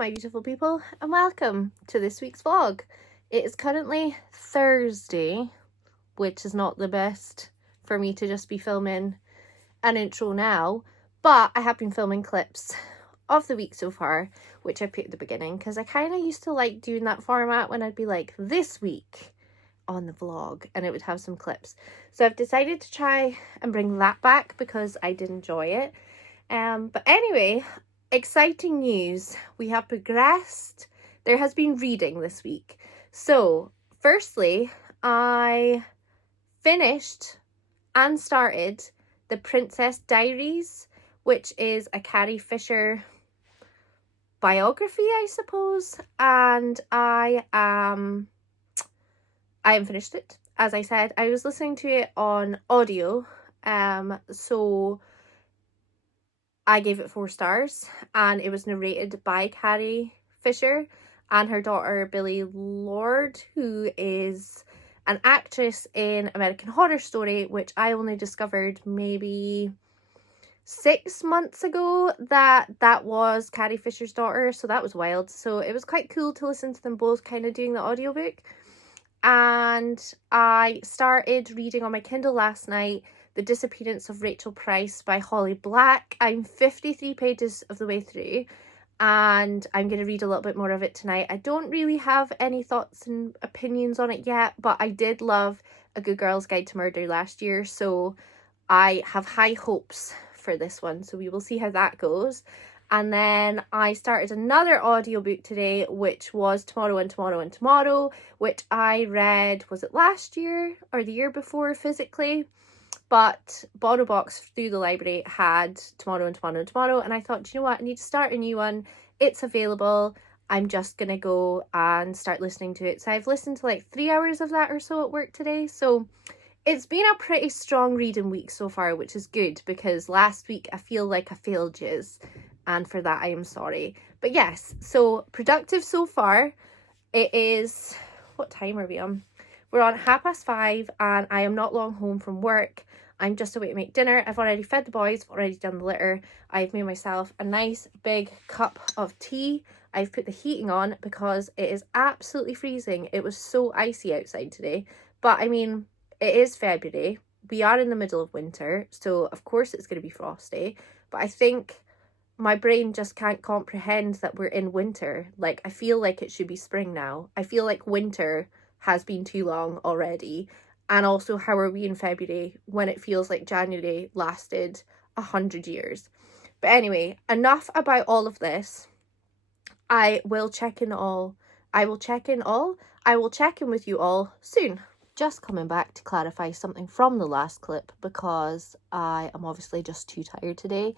my beautiful people, and welcome to this week's vlog. It is currently Thursday, which is not the best for me to just be filming an intro now, but I have been filming clips of the week so far, which I put at the beginning because I kind of used to like doing that format when I'd be like, this week on the vlog, and it would have some clips. So I've decided to try and bring that back because I did enjoy it. But anyway, exciting news. We have progressed. There has been reading this week. So, firstly, I finished and started The Princess Diaries, which is a Carrie Fisher biography, I suppose. And I am finished it. As I said, I was listening to it on audio. So I gave it 4 stars, and it was narrated by Carrie Fisher and her daughter Billie Lourd, who is an actress in American Horror Story, which I only discovered maybe 6 months ago that was Carrie Fisher's daughter, so that was wild. So it was quite cool to listen to them both kind of doing the audiobook. And I started reading on my Kindle last night The Disappearance of Rachel Price by Holly Black. I'm 53 pages of the way through, and I'm going to read a little bit more of it tonight. I don't really have any thoughts and opinions on it yet, but I did love A Good Girl's Guide to Murder last year, so I have high hopes for this one, so we will see how that goes. And then I started another audiobook today, which was Tomorrow and Tomorrow and Tomorrow, which I read, was it last year or the year before physically? But BonoBox through the library had Tomorrow and Tomorrow and Tomorrow, and I thought, you know what, I need to start a new one. It's available. I'm just going to go and start listening to it. So I've listened to like 3 hours of that or so at work today. So it's been a pretty strong reading week so far, which is good because last week I feel like I failed yous. And for that, I am sorry. But yes, so productive so far. It is, what time are we on? We're on 5:30 and I am not long home from work. I'm just away to make dinner. I've already fed the boys, I've already done the litter. I've made myself a nice big cup of tea. I've put the heating on because it is absolutely freezing. It was so icy outside today. But I mean, it is February. We are in the middle of winter, so of course it's going to be frosty. But I think my brain just can't comprehend that we're in winter. Like, I feel like it should be spring now. I feel like winter has been too long already. And also, how are we in February when it feels like January lasted 100 years? But anyway, enough about all of this. I will check in with you all soon. Just coming back to clarify something from the last clip because I am obviously just too tired today.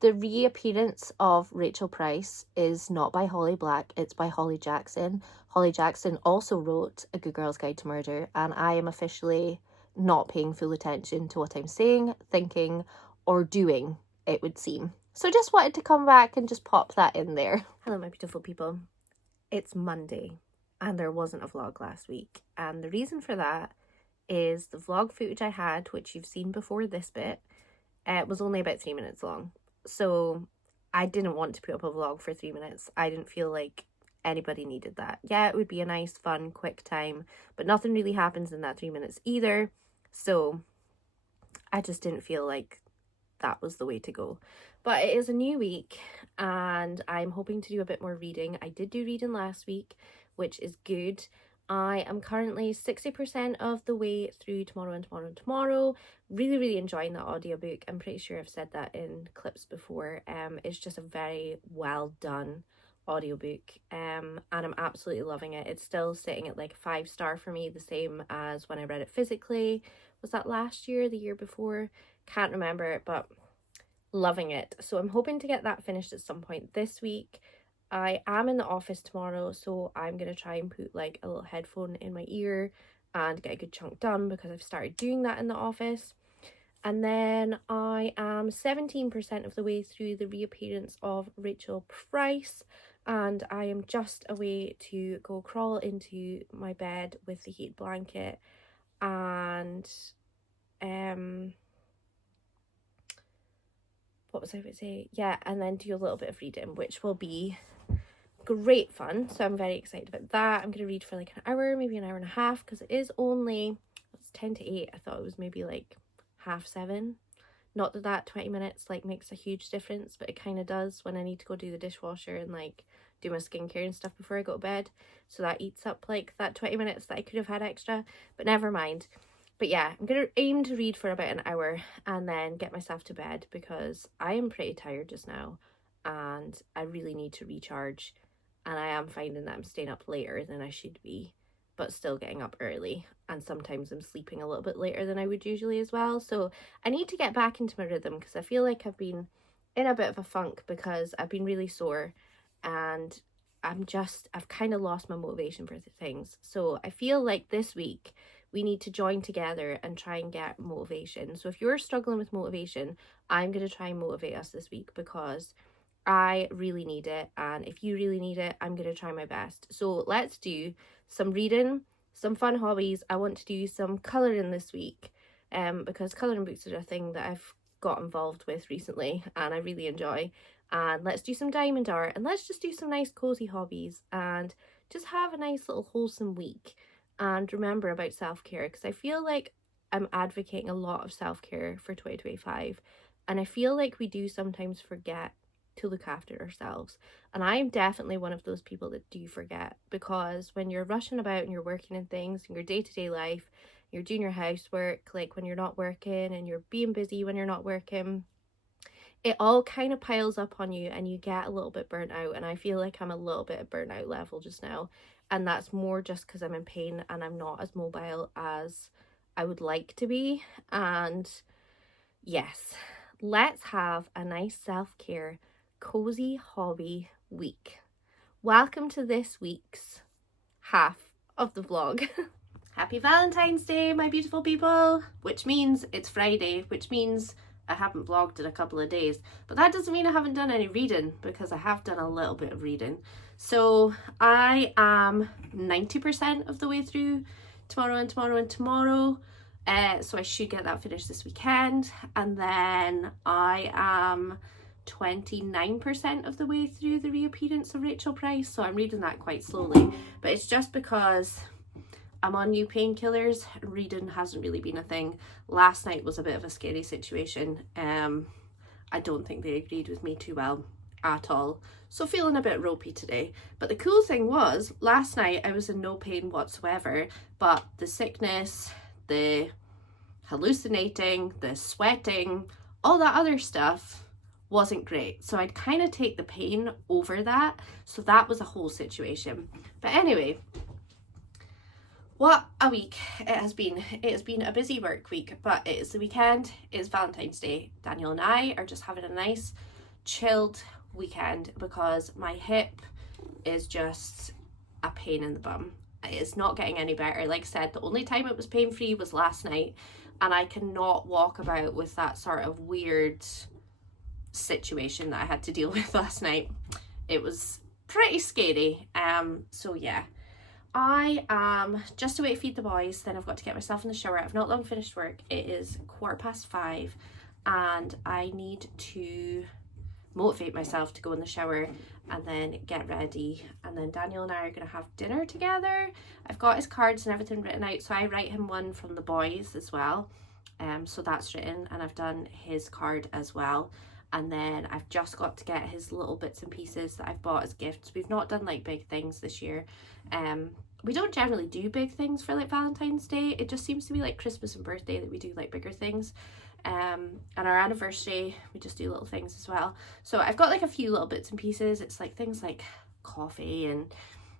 The reappearance of Rachel Price is not by Holly Black, it's by Holly Jackson. Holly Jackson also wrote A Good Girl's Guide to Murder, and I am officially not paying full attention to what I'm saying, thinking, or doing, it would seem. So just wanted to come back and just pop that in there. Hello, my beautiful people. It's Monday, and there wasn't a vlog last week. And the reason for that is the vlog footage I had, which you've seen before this bit, was only about 3 minutes long. So I didn't want to put up a vlog for 3 minutes. I didn't feel like anybody needed that. Yeah, it would be a nice, fun, quick time, but nothing really happens in that 3 minutes either. So I just didn't feel like that was the way to go. But it is a new week and I'm hoping to do a bit more reading. I did do reading last week, which is good. I am currently 60% of the way through Tomorrow and Tomorrow and Tomorrow. Really enjoying that audiobook. I'm pretty sure I've said that in clips before. It's just a very well done audiobook, and I'm absolutely loving it. It's still sitting at like a 5-star for me, the same as when I read it physically. Was that last year, the year before? Can't remember, but loving it. So I'm hoping to get that finished at some point this week. I am in the office tomorrow, so I'm going to try and put like a little headphone in my ear and get a good chunk done because I've started doing that in the office. And then I am 17% of the way through The Reappearance of Rachel Price, and I am just away to go crawl into my bed with the heat blanket and what was I going to say? Yeah, and then do a little bit of reading, which will be great fun, so I'm very excited about that. I'm going to read for like an hour, maybe an hour and a half, because it is only, it's 10 to 8. I thought it was maybe like 7:30. Not that that 20 minutes like makes a huge difference, but it kind of does when I need to go do the dishwasher and like do my skincare and stuff before I go to bed. So that eats up like that 20 minutes that I could have had extra, but never mind. But yeah, I'm going to aim to read for about an hour and then get myself to bed, because I am pretty tired just now and I really need to recharge. And I am finding that I'm staying up later than I should be, but still getting up early. And sometimes I'm sleeping a little bit later than I would usually as well. So I need to get back into my rhythm, because I feel like I've been in a bit of a funk because I've been really sore and I've kind of lost my motivation for things. So I feel like this week we need to join together and try and get motivation. So if you're struggling with motivation, I'm going to try and motivate us this week, because I really need it, and if you really need it, I'm going to try my best. So let's do some reading, some fun hobbies. I want to do some colouring this week, because colouring books are a thing that I've got involved with recently and I really enjoy. And let's do some diamond art, and let's just do some nice cozy hobbies and just have a nice little wholesome week and remember about self-care, because I feel like I'm advocating a lot of self-care for 2025, and I feel like we do sometimes forget to look after ourselves. And I'm definitely one of those people that do forget, because when you're rushing about and you're working in things in your day-to-day life, you're doing your housework like when you're not working, and you're being busy when you're not working, it all kind of piles up on you and you get a little bit burnt out. And I feel like I'm a little bit at burnout level just now, and that's more just because I'm in pain and I'm not as mobile as I would like to be. And yes, let's have a nice self-care cozy hobby week. Welcome to this week's half of the vlog. Happy Valentine's Day, my beautiful people, which means it's Friday, which means I haven't vlogged in a couple of days, but that doesn't mean I haven't done any reading, because I have done a little bit of reading. So I am 90% of the way through tomorrow and tomorrow and tomorrow. So I should get that finished this weekend, and then I am 29% of the way through The Reappearance of Rachel Price, so I'm reading that quite slowly, but it's just because I'm on new painkillers. Reading hasn't really been a thing. Last night was a bit of a scary situation. I don't think they agreed with me too well at all, so feeling a bit ropey today. But the cool thing was, last night I was in no pain whatsoever, but the sickness, the hallucinating, the sweating, all that other stuff wasn't great. So I'd kind of take the pain over that. So that was a whole situation. But anyway, what a week it has been. It has been a busy work week, but it is the weekend. It is Valentine's Day. Daniel and I are just having a nice chilled weekend, because my hip is just a pain in the bum. It's not getting any better. Like I said, the only time it was pain-free was last night, and I cannot walk about with that sort of weird situation that I had to deal with last night. It was pretty scary. So yeah, I am just away to feed the boys, then I've got to get myself in the shower. I've not long finished work. It is 5:15 and I need to motivate myself to go in the shower and then get ready, and then Daniel and I are going to have dinner together. I've got his cards and everything written out, so I write him one from the boys as well, so that's written, and I've done his card as well. And then I've just got to get his little bits and pieces that I've bought as gifts. We've not done like big things this year. We don't generally do big things for like Valentine's Day. It just seems to be like Christmas and birthday that we do like bigger things. And our anniversary, we just do little things as well. So I've got like a few little bits and pieces. It's like things like coffee and,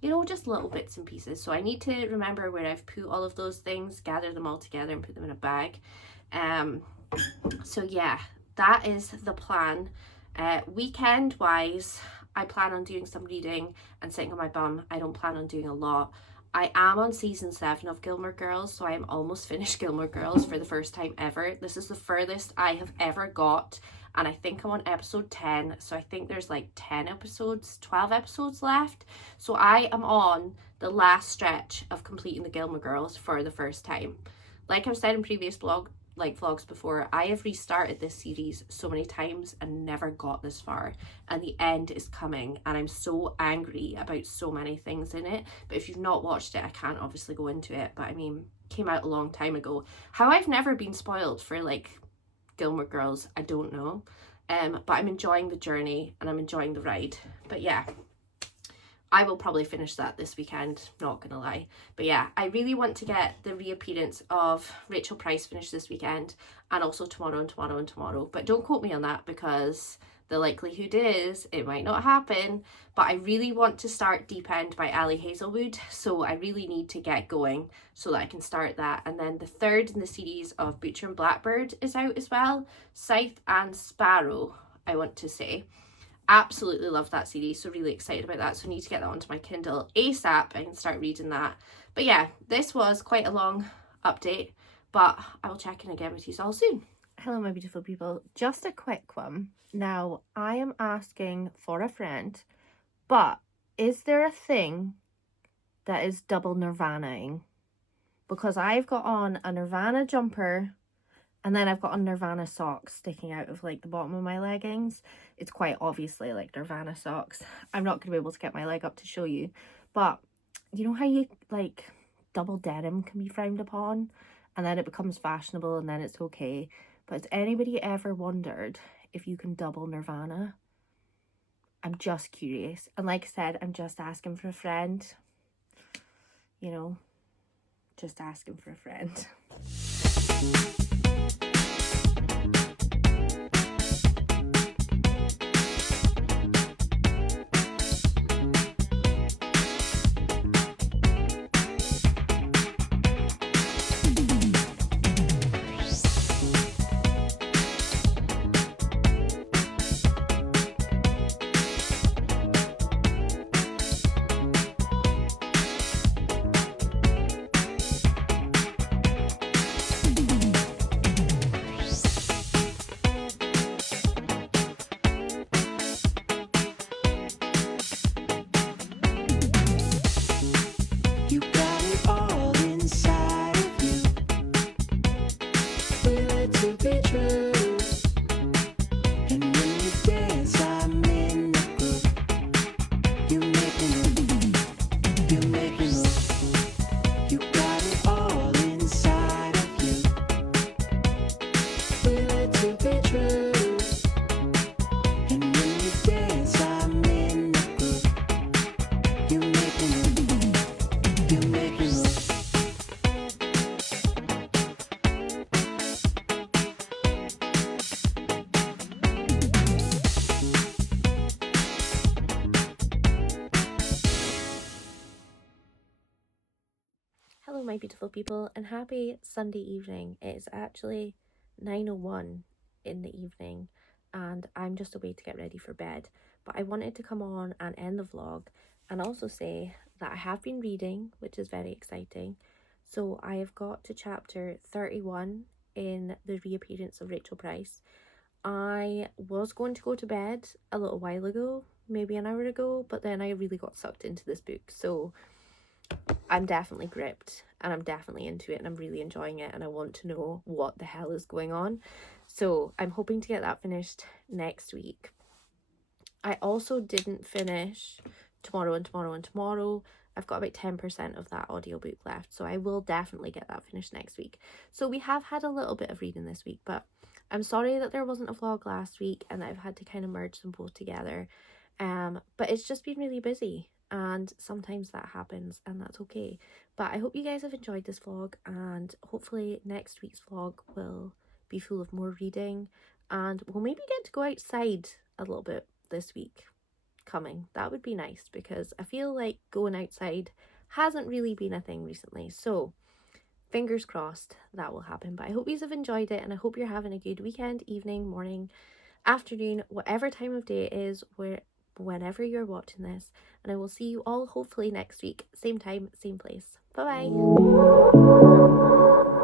you know, just little bits and pieces. So I need to remember where I've put all of those things, gather them all together and put them in a bag. So yeah, that is the plan. Weekend wise, I plan on doing some reading and sitting on my bum. I don't plan on doing a lot. I am on season 7 of Gilmore Girls, so I am almost finished Gilmore Girls for the first time ever. This is the furthest I have ever got, and I think I'm on episode 10, so I think there's like 12 episodes left. So I am on the last stretch of completing the Gilmore Girls for the first time. Like I've said in previous vlogs, like vlogs before, I have restarted this series so many times and never got this far, and the end is coming and I'm so angry about so many things in it. But if you've not watched it, I can't obviously go into it, but I mean, came out a long time ago. How I've never been spoiled for like Gilmore Girls, I don't know, but I'm enjoying the journey and I'm enjoying the ride. But yeah, I will probably finish that this weekend, not gonna lie. But yeah, I really want to get the reappearance of Rachel Price finished this weekend, and also tomorrow and tomorrow and tomorrow. But don't quote me on that, because the likelihood is it might not happen. But I really want to start Deep End by Ali Hazelwood, so I really need to get going so that I can start that. And then the third in the series of Butcher and Blackbird is out as well. Scythe and Sparrow, I want to say. Absolutely love that series, so really excited about that. So I need to get that onto my Kindle ASAP. I can start reading that. But yeah, this was quite a long update, but I will check in again with you all soon. Hello my beautiful people, just a quick one. Now I am asking for a friend, but is there a thing that is double Nirvana-ing? Because I've got on a Nirvana jumper and then I've got on Nirvana socks sticking out of like the bottom of my leggings. It's quite obviously like Nirvana socks. I'm not going to be able to get my leg up to show you. But you know how you like double denim can be frowned upon? And then it becomes fashionable and then it's okay. But has anybody ever wondered if you can double Nirvana? I'm just curious. And like I said, I'm just asking for a friend. You know, just asking for a friend. Hello my beautiful people and happy Sunday evening. It is actually 9:01 in the evening and I'm just away to get ready for bed. But I wanted to come on and end the vlog and also say that I have been reading, which is very exciting. So I have got to chapter 31 in the reappearance of Rachel Price. I was going to go to bed a little while ago, maybe an hour ago, but then I really got sucked into this book. So I'm definitely gripped and I'm definitely into it and I'm really enjoying it and I want to know what the hell is going on. So I'm hoping to get that finished next week. I also didn't finish Tomorrow and Tomorrow and Tomorrow. I've got about 10% of that audiobook left, so I will definitely get that finished next week. So we have had a little bit of reading this week, but I'm sorry that there wasn't a vlog last week and I've had to kind of merge them both together. But it's just been really busy. And sometimes that happens and that's okay. But I hope you guys have enjoyed this vlog and hopefully next week's vlog will be full of more reading and we'll maybe get to go outside a little bit this week coming. That would be nice because I feel like going outside hasn't really been a thing recently. So fingers crossed that will happen. But I hope you have enjoyed it and I hope you're having a good weekend, evening, morning, afternoon, whatever time of day it is, whenever you're watching this, and I will see you all hopefully next week, same time, same place. Bye bye.